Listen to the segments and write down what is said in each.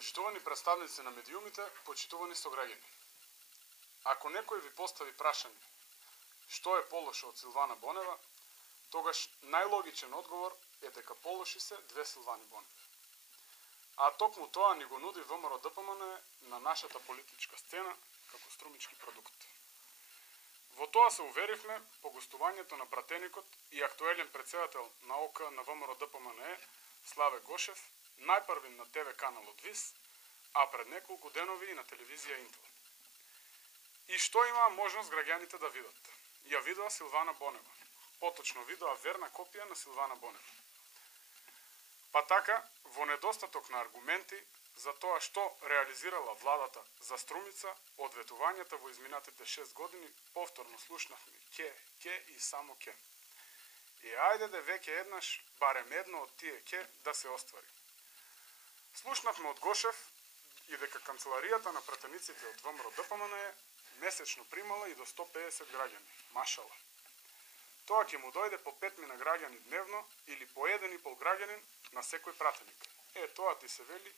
Почитувани представници на медиумите, почитувани сограѓани. Ако некој ви постави прашање што е полошо од Силвана Бонева, тогаш најлогичен одговор е дека полоши се две Силвани Боневи. А токму тоа ни го нуди ВМРО-ДПМН на нашата политичка сцена како струмички продукт. Во тоа се уверивме по гостувањето на пратеникот и актуелен претседател на ОК на ВМРО-ДПМН Славе Гошев, најпрвин на ТВ каналот ВИС, а пред неколку денови и на телевизија Интел. И што има можност граѓаните да видат? Ја видоа Силвана Бонева. Поточно видоа верна копија на Силвана Бонева. Па така, во недостаток на аргументи за тоа што реализирала владата за Струмица, од ветувањата во изминатите 6 години повторно слушнавме ке и само ке. И ајде да веќе еднаш, барем едно од тие ке да се оствари. Слушнавме од Гошев и дека канцеларијата на пратениците од ВМРО-ДПМН месечно примала и до 150 граѓани. Машала. Тоа ќе му дојде по 5 мина граѓани дневно или по 1,5 граѓанин на секој пратеник. Тоа ти се вели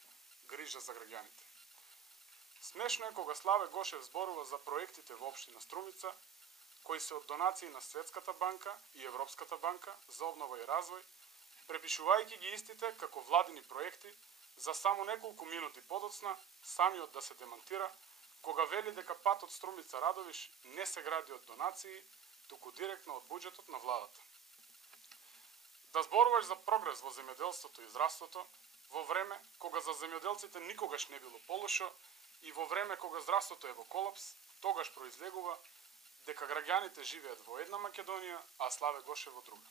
грижа за граѓаните. Смешно е кога Славе Гошев зборува за проектите во општина Струмица, кои се од донации на Светската банка и Европската банка за обнова и развој, препишувајќи ги истите како владини проекти, за само неколку минути подоцна самиот да се демантира, кога вели дека патот Струмица Радовиш не се гради од донации, туку директно од буџетот на владата. Да зборуваш за прогрес во земјоделството и здравството, во време кога за земјоделците никогаш не било полошо и во време кога здравството е во колапс, тогаш произлегува дека граѓаните живеат во една Македонија, а Славе Гошев во друга.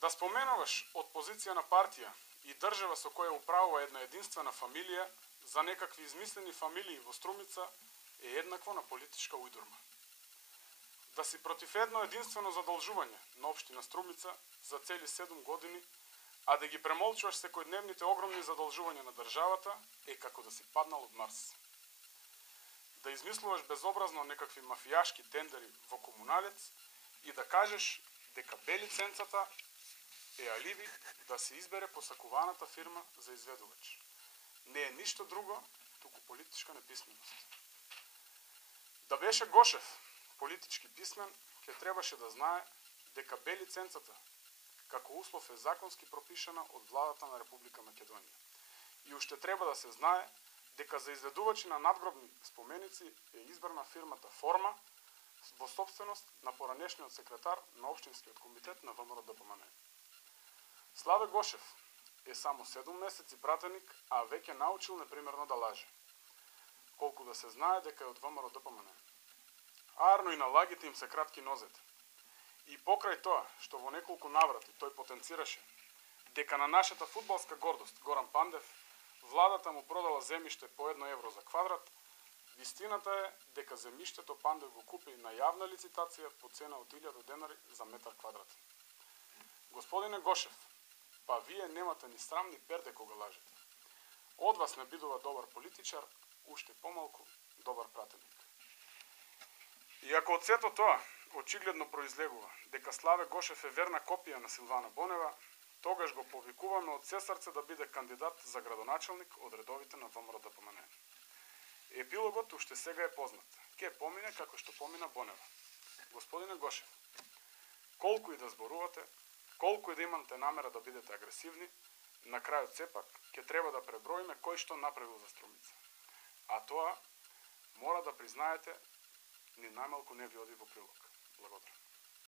Да споменуваш од позиција на партија и држава со која управува една единствена фамилија за некакви измислени фамилии во Струмица е еднакво на политичка ујдурма. Да си против едно единствено задолжување на општина Струмица за цели 7 години, а да ги премолчуваш секојдневните огромни задолжувања на државата е како да си паднал од Марс. Да измислуваш безобразно некакви мафијашки тендери во комуналец и да кажеш дека бе лиценцата е аливи да се избере посакуваната фирма за изведувач. Не е ништо друго, туку политичка неписменост. Да беше Гошев политички писмен, ќе требаше да знае дека бе лиценцата како услов е законски пропишана од владата на Република Македонија. И уште треба да се знае дека за изведувачи на надгробни споменици е избрана фирмата Форма во собственост на поранешниот секретар на општинскиот комитет на ВМРО-ДПМН. Славе Гошев е само 7 месеци пратеник, а веќе научил непримерно да лаже. Колку да се знае дека е од ВМРО-ДПМН. Арно и на лагите им се кратки нозете. И покрај тоа, што во неколку наврати тој потенцираше дека на нашата фудбалска гордост Горан Пандев владата му продала земјиште по 1 евро за квадрат, вистината е дека земјиштето Пандев го купи на јавна лицитација по цена од 1000 денари за метар квадратен. Господине Гошев, па вие немате ни срам ни перде кога лажете. Од вас не бидува добар политичар, уште помалку добар пратеник. И ако од сето тоа очигледно произлегува дека Славе Гошев е верна копија на Силвана Бонева, тогаш го повикуваме од се срце да биде кандидат за градоначелник од редовите на ВМРО-ДПМН. Епилогот уште сега е познат. Ке помине како што помина Бонева. Господине Гошев, колку и да зборувате, колку и да имате намера да бидете агресивни, на крајот сепак ќе треба да преброиме кој што направил за Струмица. А тоа, мора да признаете, ни најмалку не ви оди во прилог. Благодарам.